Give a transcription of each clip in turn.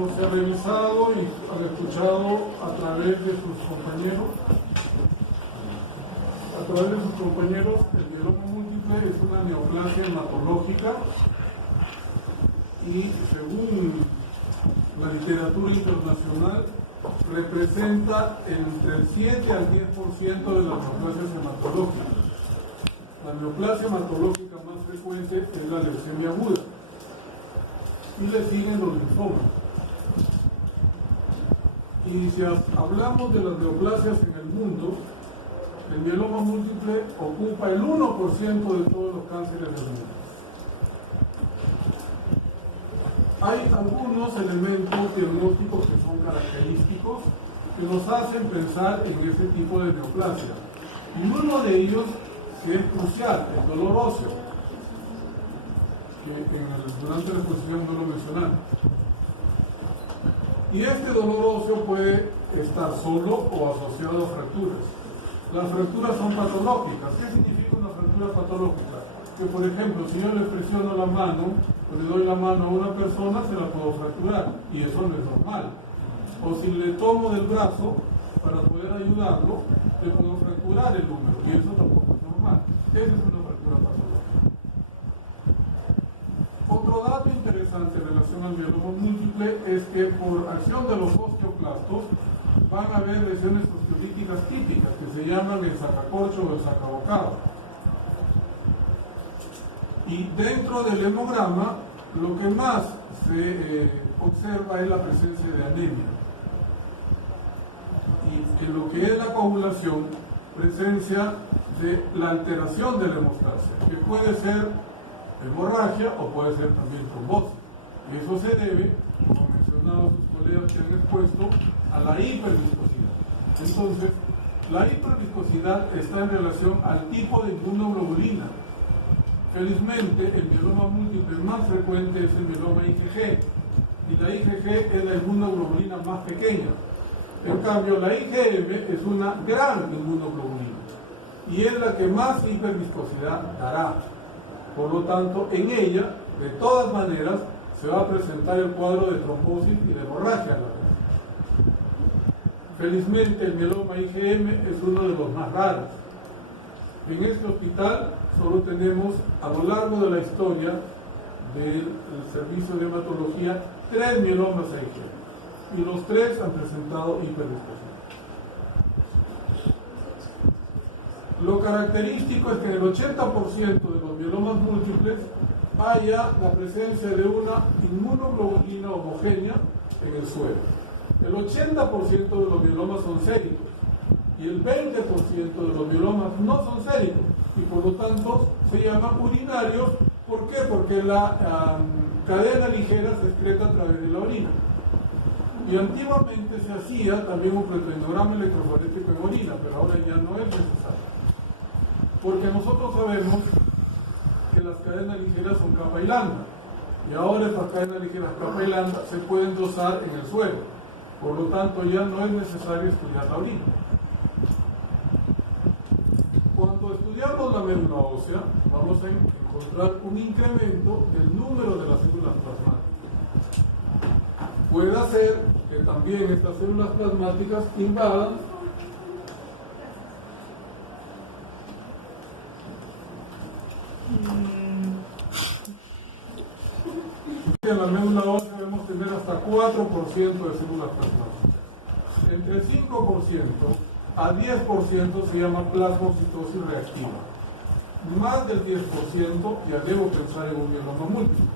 como se ha revisado y han escuchado a través de sus compañeros, el mieloma múltiple es una neoplasia hematológica y según la literatura internacional representa entre el 7 al 10% de las neoplasias hematológicas. La neoplasia hematológica más frecuente es la leucemia aguda y le siguen los linfomas. Y si hablamos de las neoplasias en el mundo, el mieloma múltiple ocupa el 1% de todos los cánceres del mundo. Hay algunos elementos diagnósticos que son característicos que nos hacen pensar en este tipo de neoplasia. Y uno de ellos, que es crucial, el dolor óseo, que durante la exposición no lo mencionamos. Y este dolor óseo puede estar solo o asociado a fracturas. Las fracturas son patológicas. ¿Qué significa una fractura patológica? Que, por ejemplo, si yo le presiono la mano, o le doy la mano a una persona, se la puedo fracturar, y eso no es normal. O si le tomo del brazo para poder ayudarlo, le puedo fracturar el húmero, y eso tampoco es normal. Esa es una fractura patológica. Otro dato interesante en relación al mieloma múltiple es que por acción de los osteoclastos van a haber lesiones osteolíticas típicas que se llaman el sacacorcho o el sacabocado. Y dentro del hemograma, lo que más se observa es la presencia de anemia. Y en lo que es la coagulación, presencia de la alteración de la hemostasia, que puede ser hemorragia o puede ser también trombosis. Y eso se debe, como mencionaban sus colegas que han expuesto, a la hiperviscosidad. Entonces, la hiperviscosidad está en relación al tipo de inmunoglobulina. Felizmente, el mieloma múltiple más frecuente es el mieloma IgG, y la IgG es la inmunoglobulina más pequeña. En cambio, la IgM es una gran inmunoglobulina, y es la que más hiperviscosidad dará. Por lo tanto, en ella, de todas maneras, se va a presentar el cuadro de trombosis y de hemorragia. Felizmente, el mieloma IgM es uno de los más raros. En este hospital solo tenemos, a lo largo de la historia del servicio de hematología, 3 mielomas IgM, y los 3 han presentado hiperviscosidad. Lo característico es que en el 80% de los mielomas múltiples haya la presencia de una inmunoglobulina homogénea en el suelo. El 80% de los mielomas son séricos y el 20% de los mielomas no son séricos y por lo tanto se llaman urinarios. ¿Por qué? Porque la cadena ligera se excreta a través de la orina. Y antiguamente se hacía también un proteinograma electroforético en orina, pero ahora ya no es necesario. Porque nosotros sabemos que las cadenas ligeras son capa y lambda, y ahora estas cadenas ligeras capa y lambda se pueden dosar en el suelo, por lo tanto ya no es necesario estudiar la orina. Cuando estudiamos la médula ósea, vamos a encontrar un incremento del número de las células plasmáticas. Puede ser que también estas células plasmáticas invadan en la médula ósea. Debemos tener hasta 4% de células plasmáticas. Entre el 5% a 10% se llama plasmocitosis reactiva. Más del 10% ya debo pensar en un mieloma múltiple.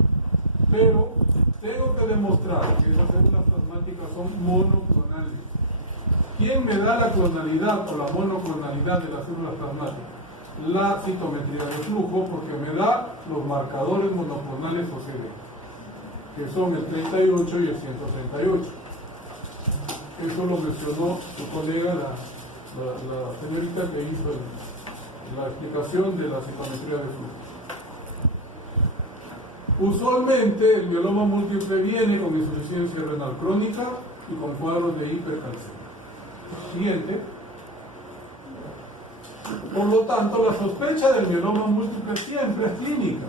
Pero tengo que demostrar que esas células plasmáticas son monoclonales. ¿Quién me da la clonalidad o la monoclonalidad de las células plasmáticas? La citometría de flujo, porque me da los marcadores monoclonales OCD, que son el 38 y el 138. Eso lo mencionó su colega, la señorita que hizo la explicación de la citometría de flujo. Usualmente el mieloma múltiple viene con insuficiencia renal crónica y con cuadros de hipercalcemia. Siguiente. Por lo tanto, la sospecha del mieloma múltiple siempre es clínica.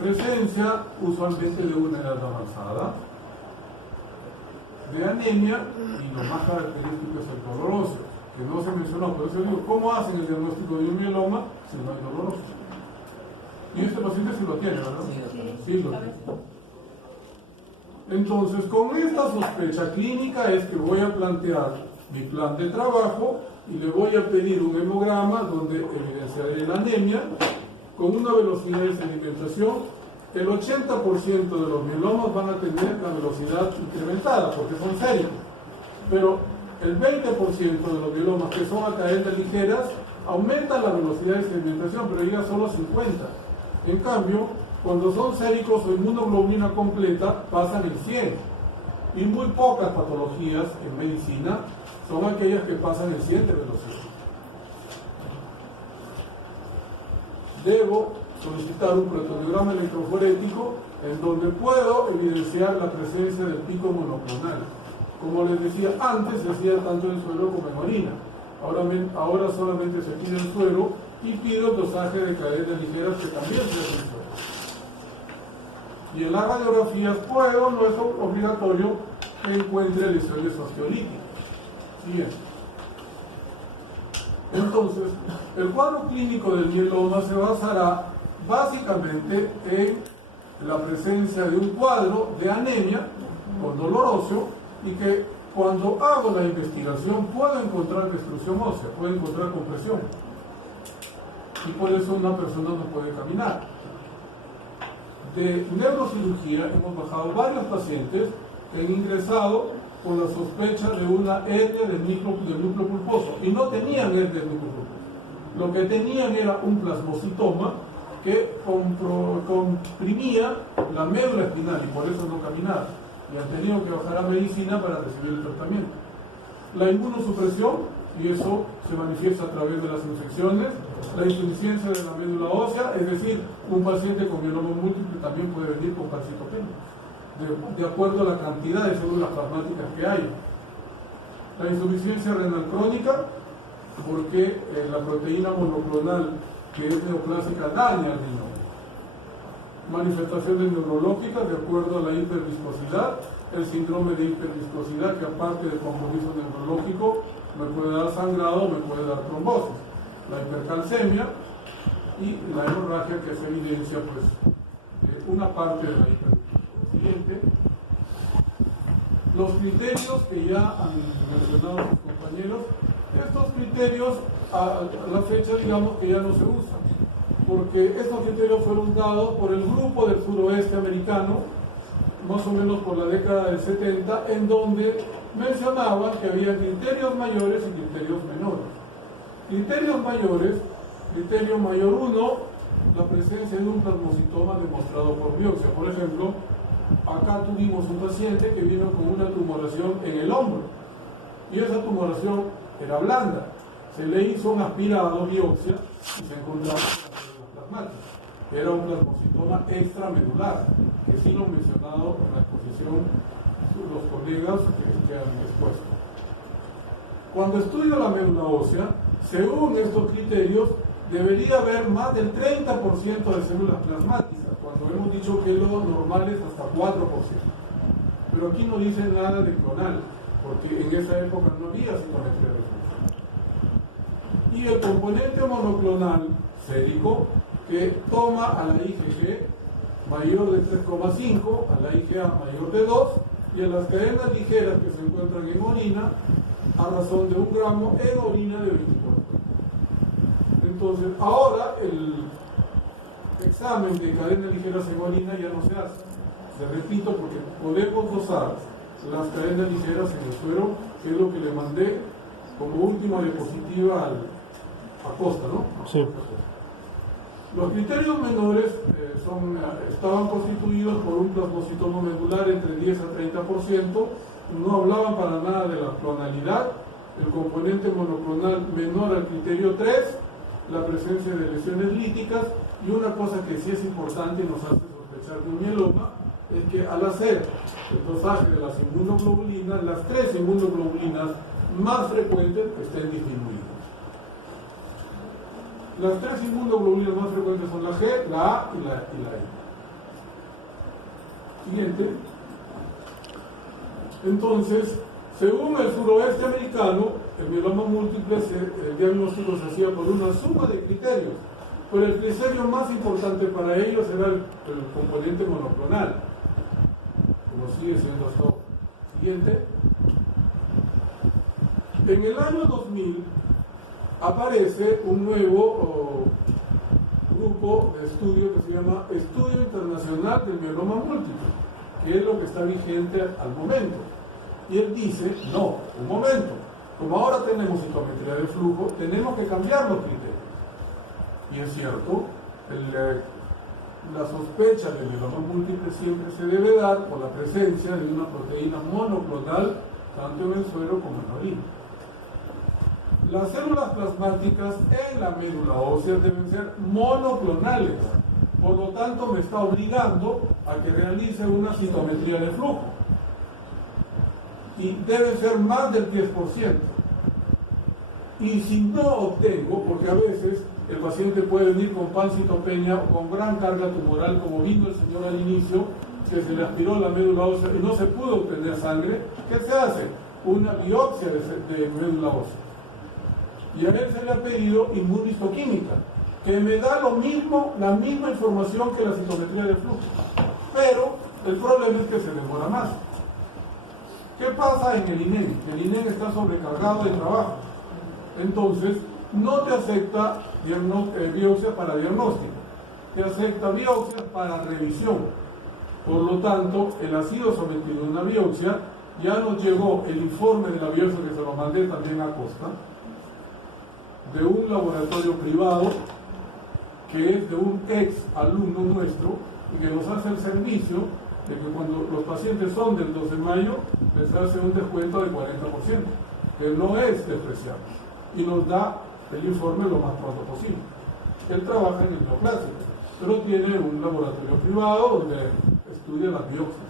Presencia usualmente de una edad avanzada, de anemia y lo más característico es el dolor óseo, que no se mencionó. Por eso digo, ¿cómo hacen el diagnóstico de un mieloma si no hay dolor óseo? Y este paciente sí lo tiene, ¿verdad? Sí lo tiene. Entonces, con esta sospecha clínica es que voy a plantear mi plan de trabajo y le voy a pedir un hemograma donde evidenciaré la anemia con una velocidad de sedimentación. El 80% de los mielomas van a tener la velocidad incrementada porque son séricos, pero el 20% de los mielomas que son acaendas ligeras aumentan la velocidad de sedimentación, pero llega solo a 50. En cambio, cuando son séricos o inmunoglobulina completa, pasan el 100. Y muy pocas patologías en medicina son aquellas que pasan el 100 de velocidad. Debo solicitar un proteograma electroforético en donde puedo evidenciar la presencia del pico monoclonal. Como les decía, antes se hacía tanto en suero como en orina. Ahora solamente se pide el suero y pido el dosaje de cadenas ligeras que también se hace en suero. Y en las radiografías puedo, no es obligatorio, que encuentre lesiones osteolíticas. Bien. Entonces, el cuadro clínico del mieloma se basará básicamente en la presencia de un cuadro de anemia con dolor óseo y que cuando hago la investigación puedo encontrar destrucción ósea, puedo encontrar compresión. Y por eso una persona no puede caminar. De neurocirugía hemos bajado varios pacientes que han ingresado con la sospecha de una hernia del núcleo pulposo y no tenían hernia del núcleo pulposo. Lo que tenían era un plasmocitoma que comprimía la médula espinal y por eso no caminaba. Y han tenido que bajar a medicina para recibir el tratamiento. La inmunosupresión, y eso se manifiesta a través de las infecciones, la insuficiencia de la médula ósea, es decir, un paciente con mieloma múltiple también puede venir con calcitopenia, de acuerdo a la cantidad de células plasmáticas que hay. La insuficiencia renal crónica, porque la proteína monoclonal que es neoplásica daña al riñón. Manifestaciones neurológicas de acuerdo a la hiperviscosidad, el síndrome de hiperviscosidad que aparte de compromiso neurológico me puede dar sangrado, me puede dar trombosis. La hipercalcemia y la hemorragia que se evidencia pues una parte de la hiperviscosidad. Siguiente. Los criterios que ya han mencionado los compañeros, estos criterios a la fecha digamos que ya no se usan, porque estos criterios fueron dados por el grupo del suroeste americano, más o menos por la década del 70, en donde mencionaban que había criterios mayores y criterios menores. Criterios mayores, criterio mayor 1, la presencia de un plasmocitoma demostrado por biopsia. Por ejemplo, acá tuvimos un paciente que vino con una tumoración en el hombro y esa tumoración era blanda. Se le hizo un aspirado biopsia y se encontraba con plasmática. Era un plasmocitoma extramedular, que sí lo han mencionado en la exposición los colegas que han expuesto. Cuando estudio la médula ósea, según estos criterios, debería haber más del 30% de células plasmáticas, cuando hemos dicho que lo normal es hasta 4%. Pero aquí no dice nada de clonal, porque en esa época no había citometría de flujo. Y el componente monoclonal sérico, que toma a la IgG mayor de 3,5, a la IgA mayor de 2, y a las cadenas ligeras que se encuentran en orina, a razón de 1 gramo en orina de 24. Entonces, ahora el examen de cadenas ligeras en orina ya no se hace. Se repito porque podemos dosar las cadenas ligeras en el suero, que es lo que le mandé como última diapositiva a Costa, ¿no? Sí. Los criterios menores estaban constituidos por un plasmocitoma medular entre 10 a 30%, no hablaban para nada de la clonalidad, el componente monoclonal menor al criterio 3, la presencia de lesiones líticas, y una cosa que sí es importante y nos hace sospechar de un mieloma, es que al hacer el dosaje de las inmunoglobulinas, las 3 inmunoglobulinas más frecuentes estén disminuidas. Las 3 inmunoglobulinas más frecuentes son la G, la A y la I. Siguiente. Entonces, según el suroeste americano, el mieloma múltiple, el diagnóstico se hacía por una suma de criterios, pero el criterio más importante para ellos era el componente monoclonal, como sigue siendo hasta ahora. Siguiente. En el año 2000 aparece un nuevo grupo de estudio que se llama Estudio Internacional del Mieloma Múltiple, que es lo que está vigente al momento. Y él dice, no, un momento, como ahora tenemos citometría de flujo, tenemos que cambiar los criterios. Y es cierto, la sospecha del mieloma múltiple siempre se debe dar por la presencia de una proteína monoclonal, tanto en el suero como en la orina. Las células plasmáticas en la médula ósea deben ser monoclonales, por lo tanto me está obligando a que realice una citometría de flujo. Y debe ser más del 10%. Y si no obtengo, porque a veces el paciente puede venir con pancitopenia o con gran carga tumoral, como vino el señor al inicio, que se le aspiró la médula ósea y no se pudo obtener sangre, ¿qué se hace? Una biopsia de médula ósea. Y a él se le ha pedido inmunistoquímica, que me da lo mismo, la misma información que la citometría de flujo. Pero el problema es que se demora más. ¿Qué pasa en el INEM? El INEM está sobrecargado de trabajo. Entonces, no te acepta biopsia para diagnóstico, te acepta biopsia para revisión. Por lo tanto, él ha sido sometido a una biopsia, ya nos llegó el informe de la biopsia que se lo mandé también a Costa, de un laboratorio privado, que es de un ex alumno nuestro, y que nos hace el servicio de que cuando los pacientes son del 12 de mayo, les hace un descuento del 40%, que no es despreciable, y nos da el informe lo más pronto posible. Él trabaja en el neoplásico, pero tiene un laboratorio privado donde estudia las biopsias.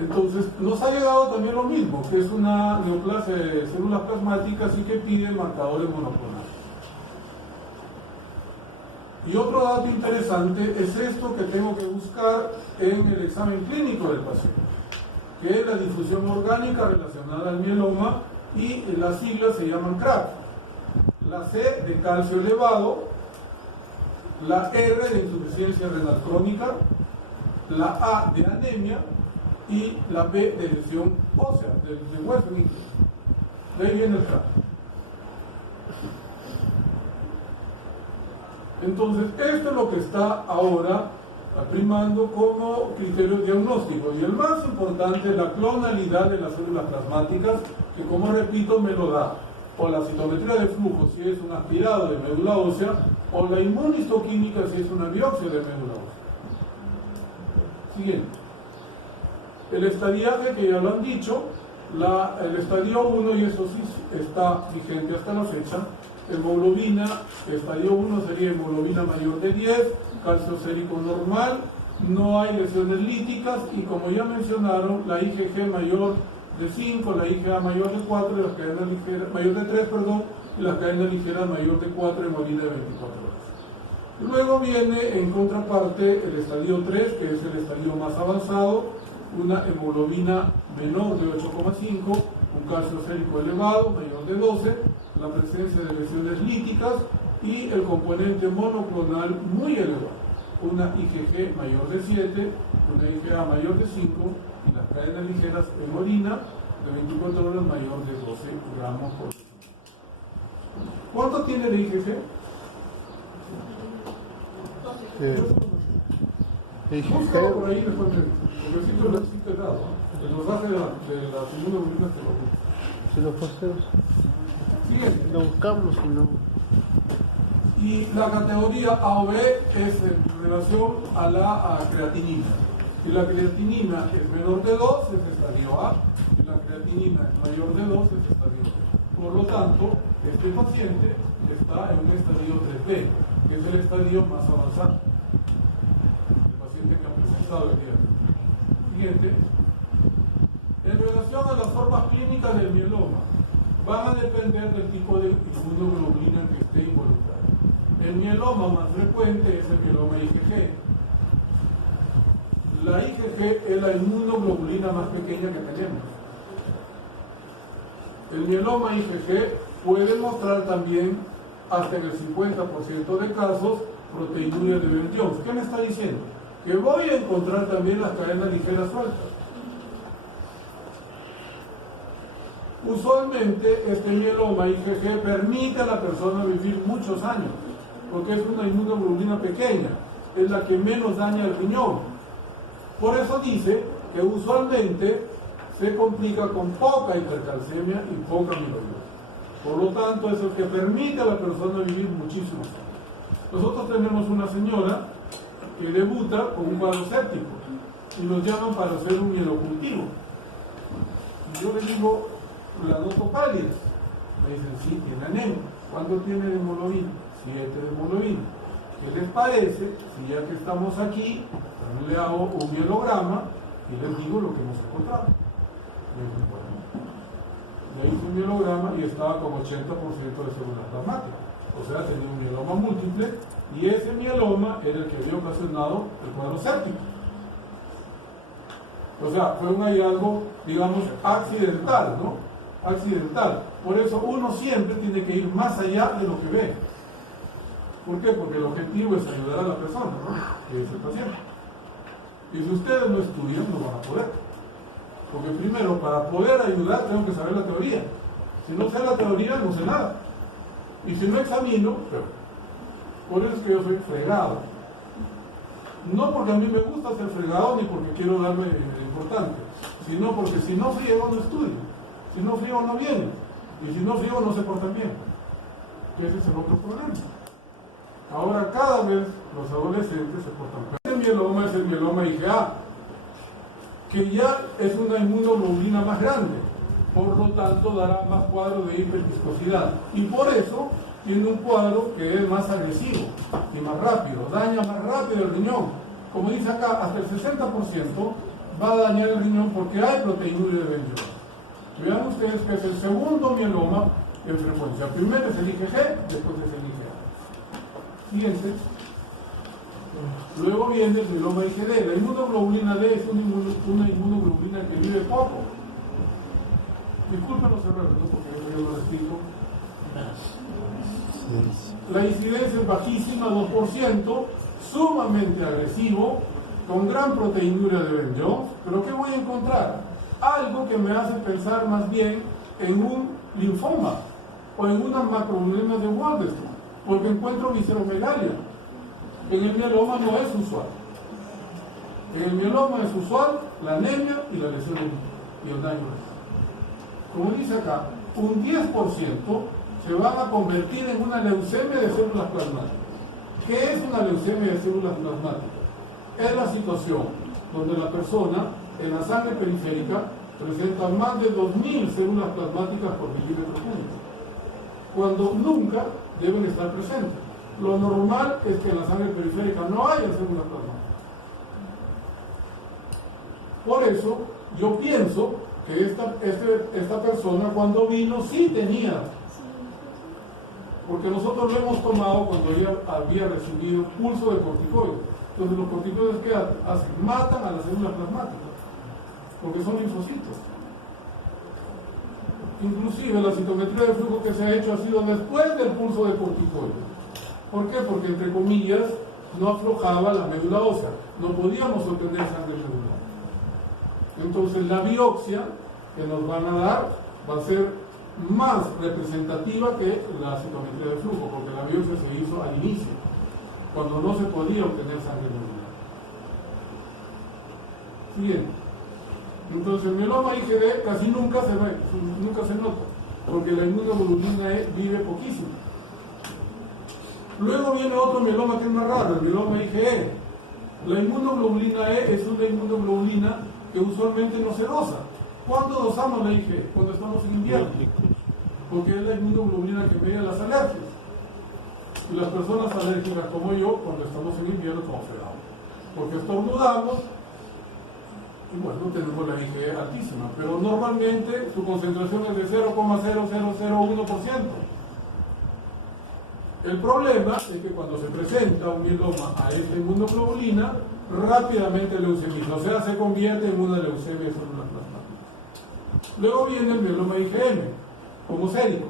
Entonces, nos ha llegado también lo mismo, que es una neoplasia de células plasmáticas y que pide marcadores monoclonales. Y otro dato interesante es esto que tengo que buscar en el examen clínico del paciente, que es la difusión orgánica relacionada al mieloma, y las siglas se llaman CRAF. La C de calcio elevado, la R de insuficiencia renal crónica, la A de anemia y la B de lesión ósea, de hueso íntegro. De ahí viene el CRAF. Entonces, esto es lo que está ahora primando como criterio diagnóstico. Y el más importante es la clonalidad de las células plasmáticas, que, como repito, me lo da o la citometría de flujo si es un aspirado de médula ósea, o la inmunistoquímica si es una biopsia de médula ósea. Siguiente. El estadiaje, que ya lo han dicho, el estadio 1, y eso sí está vigente hasta la fecha. Hemoglobina, estadio 1 sería hemoglobina mayor de 10, calcio sérico normal, no hay lesiones líticas, y como ya mencionaron, la IgG mayor de 5, la IgA mayor de 4, y las cadenas ligeras, mayor de 3, y las cadenas ligeras mayor de 4, hemoglobina de 24 horas. Luego viene en contraparte el estadio 3, que es el estadio más avanzado, una hemoglobina menor de 8,5, un calcio sérico elevado, mayor de 12, la presencia de lesiones líticas y el componente monoclonal muy elevado, una IgG mayor de 7, una IgA mayor de 5 y las cadenas ligeras en orina de 24 horas mayor de 12 gramos por decilitro. ¿Cuánto tiene de IgG? Búscalo por ahí después de... Porque el sitio no existe dado, ¿no? El rodaje de la segunda bolina te lo busca. Si los posteos. Siguiente. Lo buscamos y no. Y la categoría A o B es en relación a la creatinina. Si la creatinina es menor de 2, es estadio A. Si la creatinina es mayor de 2, es estadio B. Por lo tanto, este paciente está en un estadio 3B, que es el estadio más avanzado. El paciente que ha presentado el día. Siguiente. En relación a las formas clínicas del mieloma, van a depender del tipo de inmunoglobulina que esté involucrada. El mieloma más frecuente es el mieloma IgG. La IgG IgG es la inmunoglobulina más pequeña que tenemos. El mieloma IgG puede mostrar también, hasta en el 50% de casos, proteinuria de Bell-Jones. ¿Qué me está diciendo? Que voy a encontrar también las cadenas ligeras sueltas. Usualmente este mieloma IgG permite a la persona vivir muchos años, porque es una inmunoglobulina pequeña, es la que menos daña el riñón. Por eso dice que usualmente se complica con poca hipercalcemia y poca amiloidosis. Por lo tanto, es el que permite a la persona vivir muchísimos años. Nosotros tenemos una señora que debuta con un cuadro séptico y nos llaman para hacer un mielocultivo. Y yo le digo, la noto pálida. Me dicen, sí, tiene anemia. ¿Cuánto tiene de hemoglobina? 7 de hemoglobina. ¿Qué les parece si ya que estamos aquí, también le hago un mielograma y les digo lo que hemos encontrado? Me dicen, bueno, le hice un mielograma y estaba con 80% de células plasmáticas. O sea, tenía un mieloma múltiple y ese mieloma era el que había ocasionado el cuadro séptico. O sea, fue un hallazgo, digamos, accidental, ¿no? Accidental. Por eso uno siempre tiene que ir más allá de lo que ve. ¿Por qué? Porque el objetivo es ayudar a la persona, ¿no? Que es el paciente. Y si ustedes no estudian, no van a poder. Porque primero, para poder ayudar, tengo que saber la teoría. Si no sé la teoría, no sé nada. Y si no examino, peor. Por eso es que yo soy fregado. No porque a mí me gusta ser fregado, ni porque quiero darme importante, sino porque si no friego, no estudio. Si no friego, no viene. Y si no friego, no se portan bien. Ese es el otro problema. Ahora cada vez los adolescentes se portan peor. Este mieloma es el mieloma IgA, que ya es una inmunoglobulina más grande, por lo tanto dará más cuadro de hiperviscosidad y por eso tiene un cuadro que es más agresivo y más rápido, daña más rápido el riñón. Como dice acá, hasta el 60% va a dañar el riñón porque hay proteinuria de Bell-Jones. Vean ustedes que es el segundo mieloma en frecuencia. Primero es el IgG, después es el IgA. Siguiente. Luego viene el mieloma IgD. La inmunoglobulina D es una inmunoglobulina que vive poco. Disculpen los errores, ¿no? Porque eso yo lo explico. La incidencia es bajísima, 2%, sumamente agresivo, con gran proteinuria de Bell-Jones. ¿Pero qué voy a encontrar? Algo que me hace pensar más bien en un linfoma o en una macroglobulina de Waldenström, porque encuentro visceromegalia. En el mieloma no es usual. En el mieloma es usual la anemia y la lesión y el daño. Como dice acá, un 10% se van a convertir en una leucemia de células plasmáticas. ¿Qué es una leucemia de células plasmáticas? Es la situación donde la persona en la sangre periférica presenta más de 2.000 células plasmáticas por milímetro cúbico, cuando nunca deben estar presentes. Lo normal es que en la sangre periférica no haya células plasmáticas. Por eso, yo pienso que esta persona cuando vino sí tenía, porque nosotros lo hemos tomado cuando ella había recibido pulso de corticoides. Entonces los corticoides que hacen, matan a las células plasmáticas, porque son linfocitos. Inclusive la citometría de flujo que se ha hecho ha sido después del pulso de corticoides. ¿Por qué? Porque, entre comillas, no aflojaba la médula ósea. No podíamos obtener sangre medular. Entonces, la biopsia que nos van a dar va a ser más representativa que la citometría de flujo, porque la biopsia se hizo al inicio, cuando no se podía obtener sangre medular. Siguiente. Entonces, el mieloma IgD casi nunca se ve, nunca se nota, porque la inmunoglobulina E vive poquísimo. Luego viene otro mieloma que es más raro, el mieloma IgE. La inmunoglobulina E es una inmunoglobulina que usualmente no se dosa. ¿Cuándo dosamos la IgE? Cuando estamos en invierno, porque es la inmunoglobulina que mide las alergias. Y las personas alérgicas como yo, cuando estamos en invierno, estamos fregados, porque estornudamos y bueno, tenemos la IgE altísima, pero normalmente su concentración es de 0,0001%. El problema es que cuando se presenta un mieloma a esta inmunoglobulina, rápidamente leucemiza, o sea, se convierte en una leucemia celular plasmática. Luego viene el mieloma IgM, como sérico.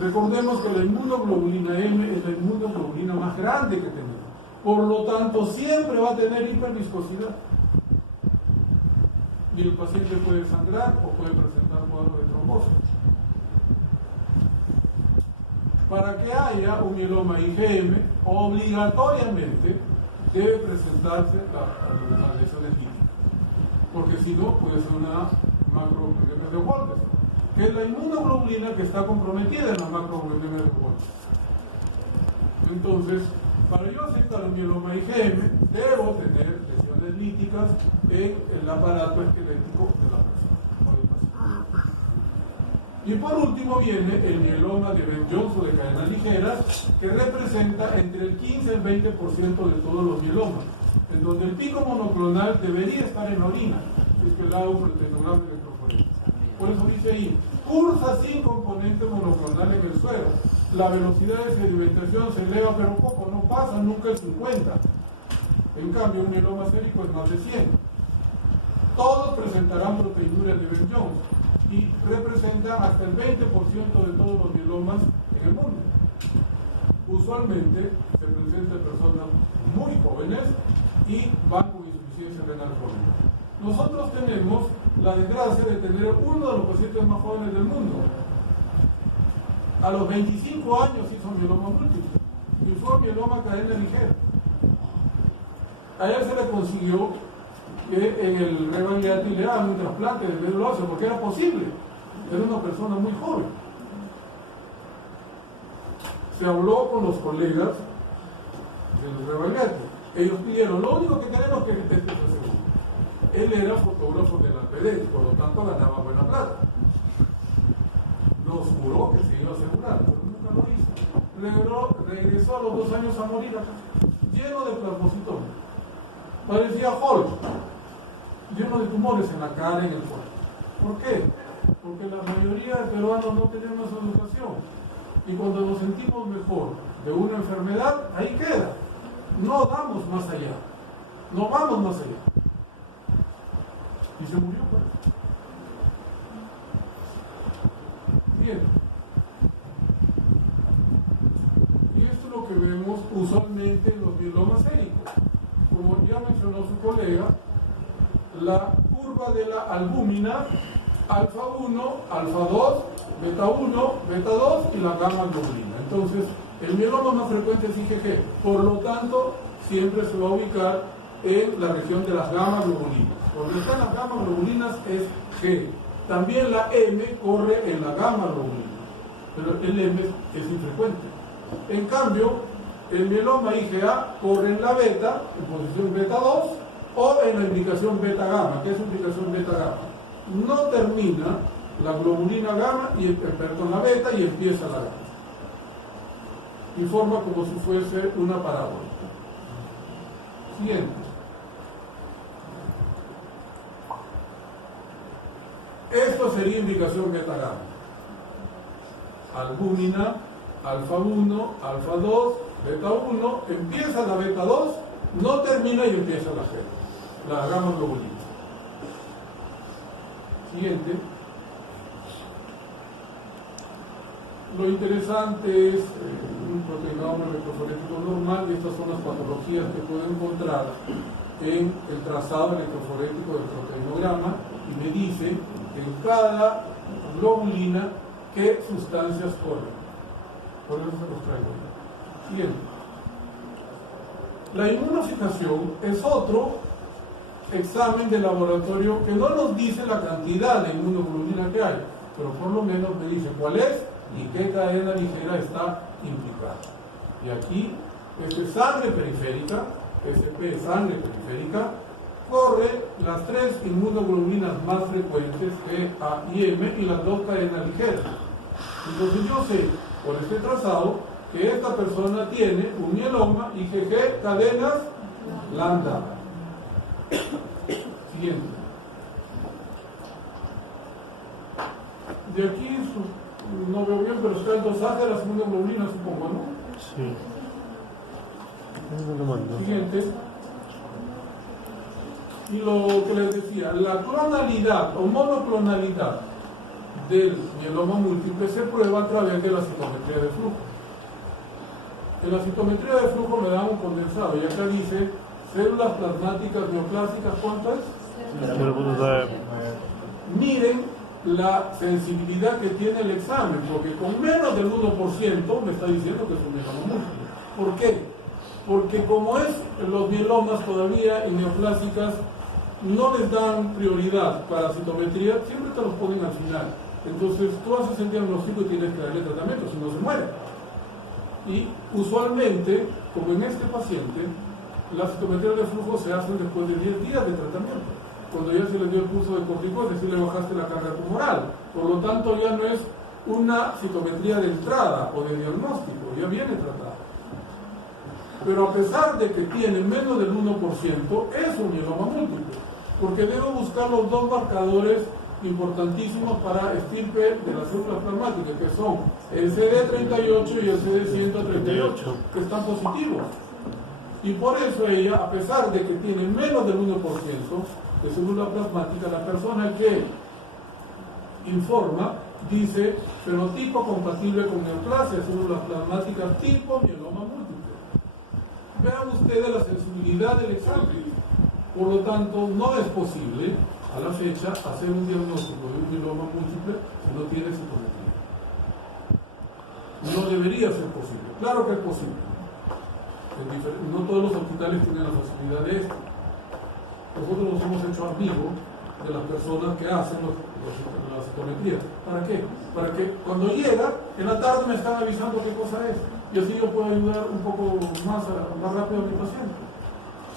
Recordemos que la inmunoglobulina M es la inmunoglobulina más grande que tenemos. Por lo tanto, siempre va a tener hiperviscosidad. Y el paciente puede sangrar o puede presentar cuadro de trombosis. Para que haya un mieloma IgM, obligatoriamente debe presentarse las lesiones líquicas, porque si no, puede ser una macroglobulina de Walters, que es la inmunoglobulina que está comprometida en la macroglobulina de Walters. Entonces, para yo aceptar un mieloma IgM, debo tener lesiones líticas en el aparato esquelético de la persona o del paciente. Y por último viene el mieloma de Ben-Jones o de cadenas ligeras, que representa entre el 15 y el 20% de todos los mielomas, en donde el pico monoclonal debería estar en la orina, es que el hago proteinograma electroforético. Por eso dice ahí, cursa sin componente monoclonal en el suero. La velocidad de sedimentación se eleva pero poco, no pasa nunca el 50. En cambio, un mieloma sérico es más de 100. Todos presentarán proteinuria de Ben-Jones y representan hasta el 20% de todos los mielomas en el mundo. Usualmente se presenta en personas muy jóvenes y van con insuficiencia renal crónica. Nosotros tenemos la desgracia de tener uno de los pacientes más jóvenes del mundo. A los 25 años hizo mieloma múltiple y fue mieloma cadena ligera. A él se le consiguió que en el Rebagliati le hagan un trasplante de médula ósea porque era posible. Era una persona muy joven. Se habló con los colegas del Rebagliati. Ellos pidieron, lo único que queremos es que el test se seguro. Él era fotógrafo de la PD, por lo tanto ganaba buena plata. Nos juró que se iba a asegurar, pero nunca lo hizo. Regresó a los 2 años a morir acá, lleno de plasmocitoma. Parecía Hulk, lleno de tumores en la cara y en el cuerpo. ¿Por qué? Porque la mayoría de peruanos no tenemos educación. Y cuando nos sentimos mejor de una enfermedad, ahí queda. No damos más allá. No vamos más allá. Y se murió por eso. Bien. Y esto es lo que vemos usualmente en los mielomas séricos. Como ya mencionó su colega, la curva de la albúmina, alfa 1, alfa 2, beta 1, beta 2 y la gamma globulina. Entonces, el mieloma más frecuente es IgG. Por lo tanto, siempre se va a ubicar en la región de las gamma globulinas. Donde están las gamma globulinas es G. También la M corre en la gamma globulina, pero el M es infrecuente. En cambio, el mieloma IgA corre en la beta, en posición beta 2, o en la indicación beta gamma. ¿Qué es indicación beta gamma? No termina la globulina gamma, perdón, la beta, y empieza la gamma. Y forma como si fuese una parábola. Siguiente. Esto sería indicación beta gamma. Albúmina, alfa 1, alfa 2, beta 1, empieza la beta 2, no termina y empieza la G, la gamma globulina. Siguiente. Lo interesante es un proteinoma electroforético normal, y estas son las patologías que puedo encontrar en el trazado electroforético del proteinograma, y me dice en cada globulina qué sustancias corren. Por eso se los traigo. Siguiente. La inmunocización es otro examen de laboratorio que no nos dice la cantidad de inmunoglobulina que hay, pero por lo menos me dice cuál es y qué cadena ligera está implicada. Y aquí, sangre periférica, SP sangre periférica, corre las 3 inmunoglobulinas más frecuentes, G, A y M, y las 2 cadenas ligeras. Entonces yo sé, por este trazado, que esta persona tiene un mieloma IgG cadenas lambda. Siguiente. De aquí no veo bien, pero está el dosaje de las inmunoglobulinas, supongo, ¿no? Sí. No lo mando. Siguiente. Y lo que les decía, la clonalidad o monoclonalidad del mieloma múltiple se prueba a través de la citometría de flujo. En la citometría de flujo me dan un condensado y acá dice células plasmáticas neoplásicas, ¿cuántas? Miren la sensibilidad que tiene el examen, porque con menos del 1% me está diciendo que es un mieloma múltiple. ¿Por qué? Porque como es los mielomas todavía en neoplásicas no les dan prioridad para citometría, siempre te los ponen al final. Entonces tú haces el diagnóstico y tienes que darle tratamiento, si no se muere. Y usualmente, como en este paciente, las citometrías de flujo se hacen después de 10 días de tratamiento. Cuando ya se le dio el curso de corticoides, es decir, le bajaste la carga tumoral. Por lo tanto, ya no es una citometría de entrada o de diagnóstico, ya viene tratada. Pero a pesar de que tiene menos del 1%, es un mieloma múltiple, porque debo buscar los dos marcadores importantísimos para estirpe de las células plasmáticas, que son el CD38 y el CD138, que están positivos. Y por eso ella, a pesar de que tiene menos del 1% de célula plasmática, la persona que informa dice fenotipo compatible con neoplasia, células plasmáticas tipo mieloma múltiple. Vean ustedes la sensibilidad del examen. Por lo tanto, no es posible a la fecha hacer un diagnóstico de un mieloma múltiple si no tiene citometría. No debería ser posible. Claro que es posible. No todos los hospitales tienen la posibilidad de esto. Nosotros nos hemos hecho amigos de las personas que hacen la citometría. ¿Para qué? Para que cuando llega, en la tarde me están avisando qué cosa es. Y así yo puedo ayudar un poco más rápido a mi paciente.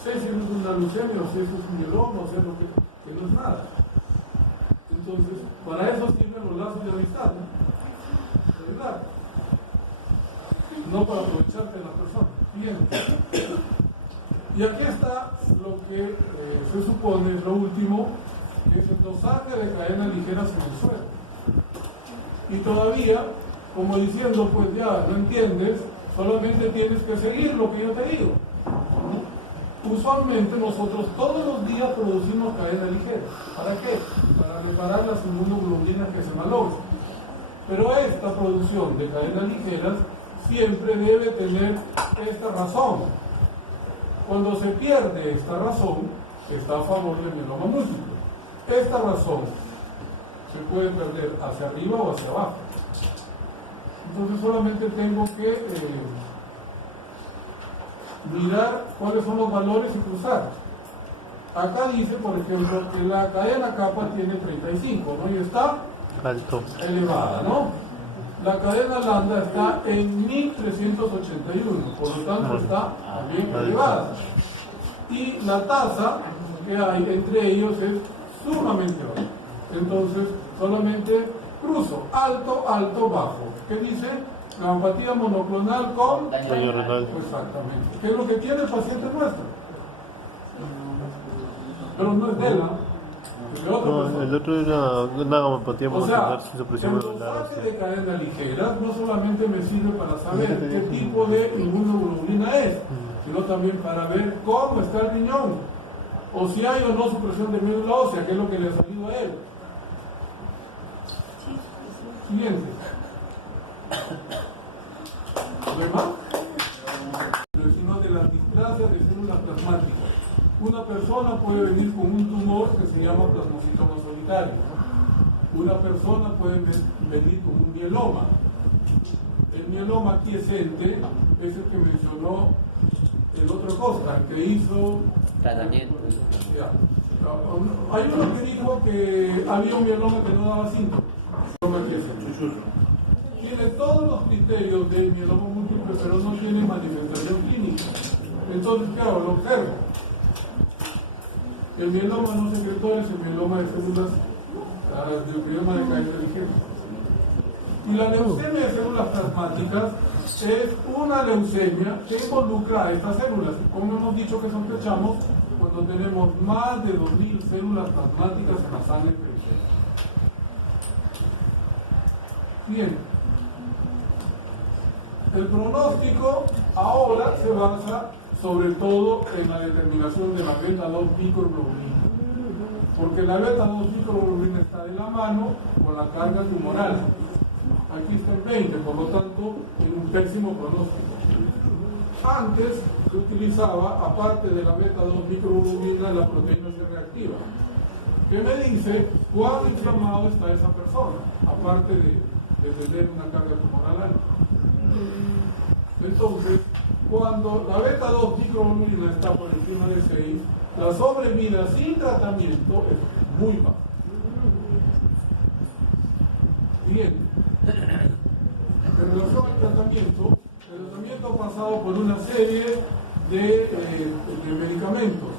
Sé si es una leucemia, o si es un mieloma, o sea, lo que no es nada. Entonces, para eso sirven los lazos de amistad, ¿no? ¿Verdad? No para aprovecharte de la persona. Bien. Y aquí está lo que se supone es lo último, que es el dosaje de cadenas ligeras en el suelo. Y todavía, como diciendo, pues ya no entiendes, solamente tienes que seguir lo que yo te digo. Usualmente nosotros todos los días producimos cadenas ligeras. ¿Para qué? Para reparar las inmunoglobulinas que se malogran. Pero esta producción de cadenas ligeras siempre debe tener esta razón. Cuando se pierde esta razón, está a favor del mieloma múltiple. Esta razón se puede perder hacia arriba o hacia abajo. Entonces solamente tengo que mirar cuáles son los valores y cruzar. Acá dice, por ejemplo, que la cadena kappa tiene 35, ¿no? Y está alto, elevada, ¿no? La cadena lambda está en 1381, por lo tanto está también elevada. Y la tasa que hay entre ellos es sumamente baja. Entonces, solamente cruzo alto, alto, bajo. ¿Qué dice? Gampatía monoclonal con daño renal. Exactamente. ¿Qué es lo que tiene el paciente nuestro? Pero no es de él, ¿no? Es de otro persona. El otro era una gampatía O sea, monoclonal sin el supresión dosaje de cadena ligera no solamente me sirve para saber qué tipo de inmunoglobulina es, sino también para ver cómo está el riñón, o si hay o no supresión de médula ósea, que es lo que le ha salido a él. Siguiente. ¿No hay más? Sino de las displasias de células plasmáticas. Una persona puede venir con un tumor que se llama plasmocitoma solitario. Una persona puede venir con un mieloma. El mieloma aquiescente es el que mencionó el otro Costa, el que hizo tratamiento. Ya. Hay uno que dijo que había un mieloma que no daba síntomas. Mieloma aquiescente. Tiene todos los criterios del mieloma múltiple, pero no tiene manifestación clínica. Entonces, ¿qué hago? Lo observo. El mieloma no secretorio es el mieloma de células del mieloma de cadena ligera. Y la leucemia de células plasmáticas es una leucemia que involucra a estas células. Como hemos dicho que sospechamos cuando tenemos más de 2000 células plasmáticas en la sangre periférica. Bien. El pronóstico ahora se basa sobre todo en la determinación de la beta-2 microglobulina, porque la beta-2 microglobulina está de la mano con la carga tumoral. Aquí está el 20, por lo tanto, en un pésimo pronóstico. Antes se utilizaba, aparte de la beta-2 microglobulina, la proteína C reactiva, que me dice cuán inflamado está esa persona, aparte de tener una carga tumoral alta. Entonces, cuando la beta-2 microglobulina está por encima de 6, la sobrevida sin tratamiento es muy baja. Bien, en relación al tratamiento, el tratamiento ha pasado por una serie de medicamentos.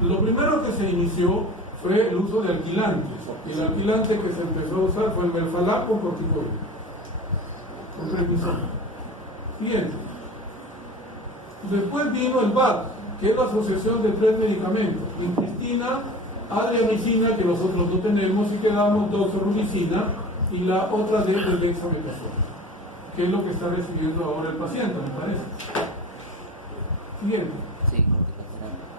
Lo primero que se inició fue el uso de alquilantes. Y el alquilante que se empezó a usar fue el Melphalan con corticoides, con prednisona. Bien. Después vino el BAT, que es la asociación de 3 medicamentos: incristina, adriamicina, que nosotros no tenemos, y quedamos doxorubicina, y la otra de dexametasona, que es lo que está recibiendo ahora el paciente, me parece. Siguiente. Sí.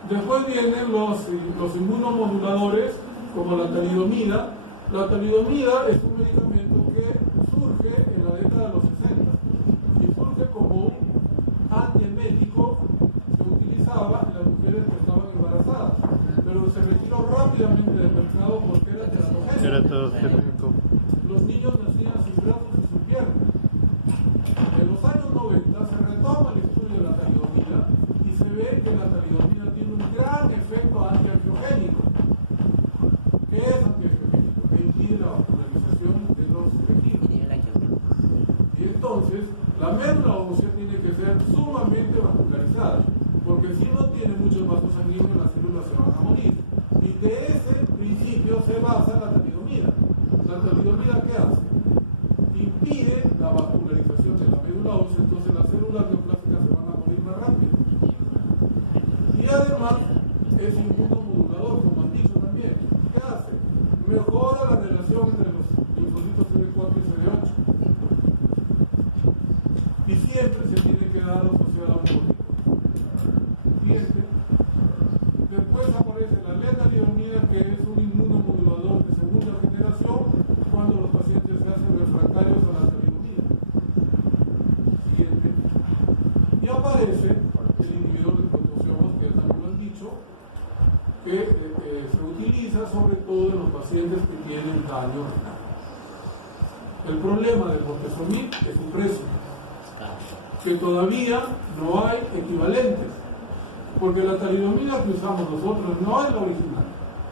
Después vienen los inmunomoduladores, como la talidomida. La talidomida es un medicamento que surge en la década de los 60 y surge como un antiemético. Se utilizaba en las mujeres que estaban embarazadas, pero se retiró rápidamente del mercado porque era teratogénico. Era todo técnico. Los niños nacían sin brazos y sin piernas. En los años 90 se retoma el estudio de la talidomida y se ve que la talidomida tiene un gran efecto antiangiogénico. ¿Qué es antiangiogénico? Que impide la vascularización de los tejidos. Y entonces, la médula ósea tiene que ser sumamente vascularizada, porque si no tiene muchos vasos sanguíneos, las células se van a morir. Y de ese principio se basa la talidomida. La talidomida, ¿qué hace? Impide la vascularización de la médula ósea, entonces las células neoplásicas se van a morir más rápido. Y además es inmunomodulador, como han dicho también. ¿Qué hace? Mejora la relación entre los linfocitos CD4 y CD8. Y siempre se tiene que dar asociada a un corticoide. Siguiente. Después aparece la lenalidomida, que es un inmunomodulador de segunda generación cuando los pacientes se hacen refractarios a la talidomida. Siguiente. Y aparece el inhibidor de protozoos, que también lo han dicho, que se utiliza sobre todo en los pacientes que tienen daño renal. El problema del bortezomib es su precio, que todavía no hay equivalentes, porque la talidomida que usamos nosotros no es la original,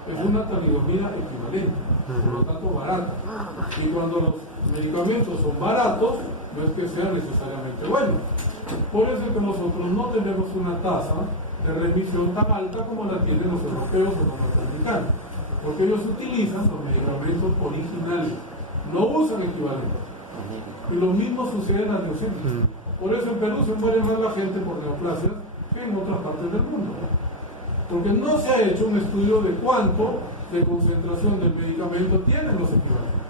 es una talidomida equivalente, por lo tanto barata. Y cuando los medicamentos son baratos, no es que sean necesariamente buenos. Por eso es que nosotros no tenemos una tasa de remisión tan alta como la tienen los europeos o los norteamericanos, porque ellos utilizan los medicamentos originales, no usan equivalentes. Y lo mismo sucede en la leucemia. Por eso en Perú se muere más la gente por neoplasias que en otras partes del mundo, porque no se ha hecho un estudio de cuánto de concentración del medicamento tienen los equivalentes.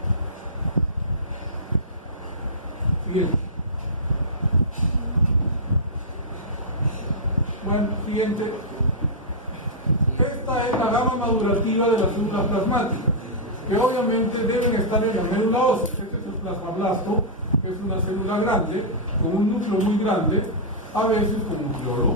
Siguiente. Bueno, siguiente. Esta es la gama madurativa de las células plasmáticas, que obviamente deben estar en la médula ósea. Este es el plasmablasto, que es una célula grande, con un núcleo muy grande, a veces con un cloro.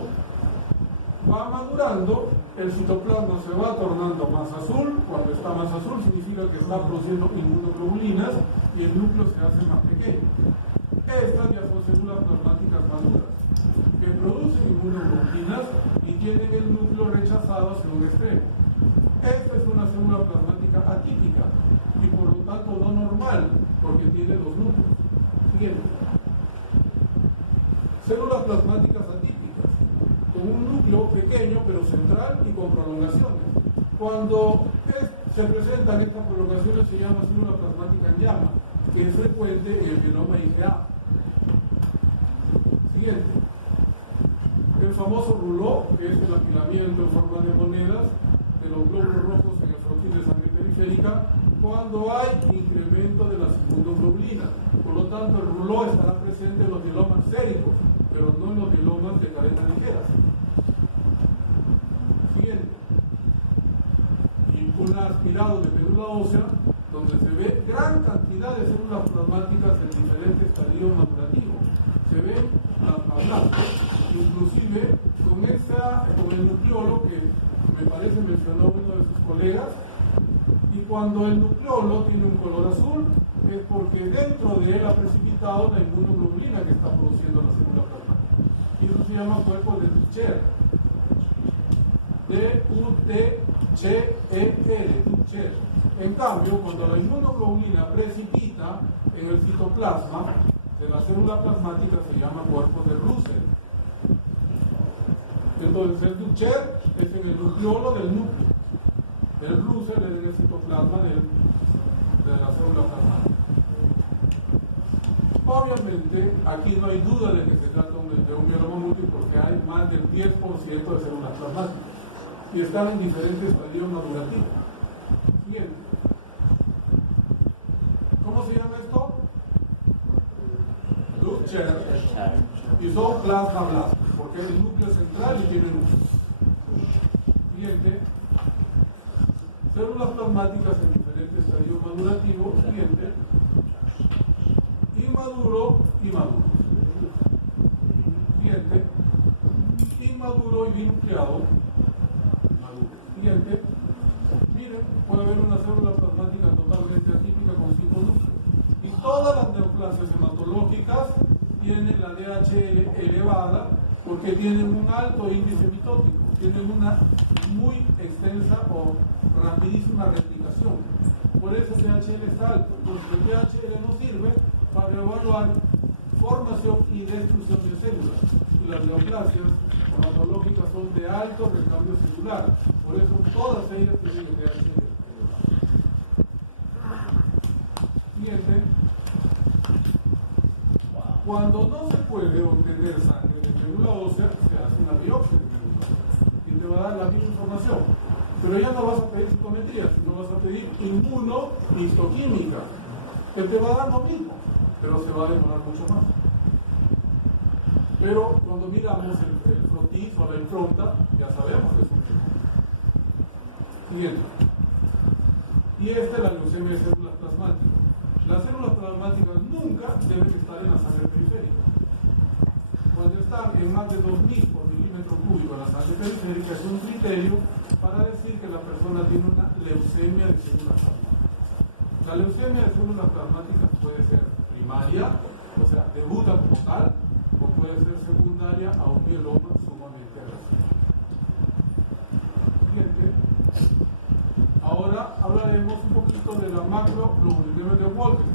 Va madurando, el citoplasma se va tornando más azul. Cuando está más azul significa que está produciendo inmunoglobulinas y el núcleo se hace más pequeño. Estas ya son células plasmáticas maduras, que producen inmunoglobulinas y tienen el núcleo rechazado hacia un extremo. Esta es una célula plasmática atípica y por lo tanto no normal, porque tiene dos núcleos. Siguiente. Células plasmáticas atípicas, con un núcleo pequeño pero central y con prolongaciones. Cuando se presentan estas prolongaciones se llama célula plasmática en llama, que es frecuente en el genoma IgA. Siguiente. El famoso rouleau, que es el apilamiento en forma de monedas de los glóbulos rojos en el frotil de sangre periférica, cuando hay incremento de las inmunoglobulinas. Por lo tanto, el rouleau estará presente en los mielomas séricos, pero no en los mielomas de cadenas ligeras. Siguiente. Y un aspirado de médula ósea, donde se ve gran cantidad de células plasmáticas en diferentes estadios madurativos. Se ven aplazos, inclusive con el nucleolo que me parece mencionó uno de sus colegas, y cuando el nucleolo tiene un color azul es porque dentro de él ha precipitado la inmunoglobulina que está produciendo la célula plasmática. Y eso se llama cuerpo de Dutcher. D-U-T-C-E-R, Dutcher. En cambio, cuando la inmunoglobulina precipita en el citoplasma de la célula plasmática se llama cuerpo de Russell. Entonces el Dutcher es en el nucleolo del núcleo. El Russell es en el citoplasma de la célula plasmática. Obviamente, aquí no hay duda de que se trata de un mieloma múltiple porque hay más del 10% de células plasmáticas y están en diferentes estadios madurativos. Bien. ¿Cómo se llama esto? Dutcher. Y son plasmablastos, porque es el núcleo central y tiene luz. Siguiente. Células plasmáticas en diferentes estadios madurativos. Siguiente. Inmaduro y maduro. Siguiente. Inmaduro y binucleado. Maduro. Siguiente. Miren, puede haber una célula plasmática totalmente atípica con 5 núcleos. Y todas las neoplasias hematológicas tienen la DHL elevada porque tienen un alto índice mitótico, tienen una muy extensa o rapidísima replicación. Por eso el DHL está alto. Entonces el DHL nos sirve para evaluar formación y destrucción de células. Y las neoplasias hematológicas son de alto recambio celular. Por eso todas ellas tienen el DHL. Siguiente. Cuando no se puede obtener sangre de médula ósea, se hace una biopsia de médula ósea y te va a dar la misma información. Pero ya no vas a pedir citometría, sino vas a pedir inmunohistoquímica, que te va a dar lo mismo, pero se va a demorar mucho más. Pero cuando miramos el frotis o la impronta, ya sabemos que es un tema. Siguiente. Y esta es la leucemia de células plasmáticas. Las células plasmáticas nunca deben estar en la sangre periférica. Cuando están en más de 2000 por milímetro cúbico en la sangre periférica es un criterio para decir que la persona tiene una leucemia de células plasmáticas. La leucemia de células plasmáticas puede ser primaria, o sea, debuta como tal, o puede ser secundaria a un mieloma sumamente agresivo. Siguiente. Ahora hablaremos un poquito de la macroglobulinemia de Walker.